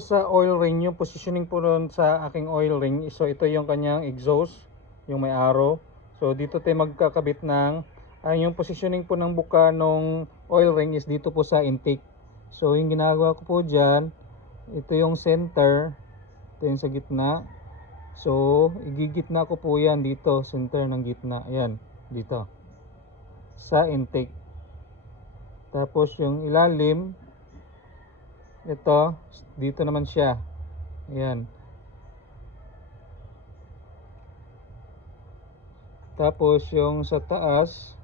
Sa oil ring, yung positioning po ron sa aking oil ring, so ito yung kanyang exhaust, yung may arrow. So dito tayo magkakabit ng yung positioning po ng buka ng oil ring is dito po sa intake. So yung ginagawa ko po dyan, ito yung center, ito yung sa gitna. So igigitna ko po yan dito, center ng gitna, yan dito sa intake. Tapos yung ilalim, ito dito naman siya, yan. Tapos yung sa taas,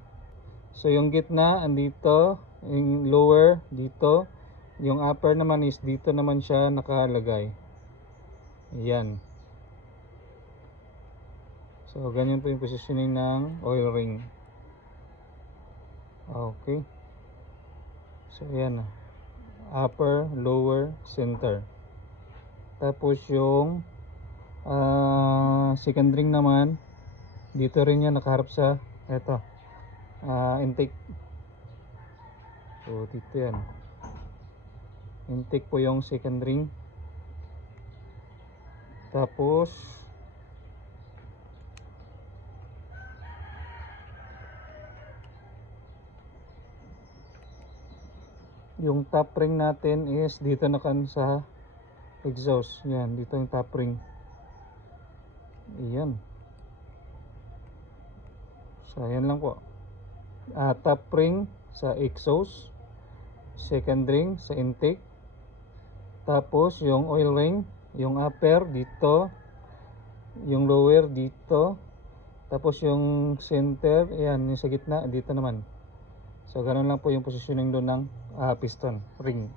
so yung gitna andito, yung lower dito, yung upper naman is dito naman siya nakalagay. Yan. So ganyan po yung positioning ng oil ring. Okay. So yan, upper, lower, center. Tapos yung second ring naman, dito rin yan nakaharap sa eto, intake. So dito yan, intake po yung second ring. Tapos yung top ring natin is dito na kan sa exhaust. Yan, dito yung top ring. Iyan. So ayan lang po. Top ring sa exhaust, second ring sa intake, tapos yung oil ring, yung upper dito, yung lower dito, tapos yung center, ayan, yung sa gitna dito naman. So ganun lang po yung positioning doon ng piston ring.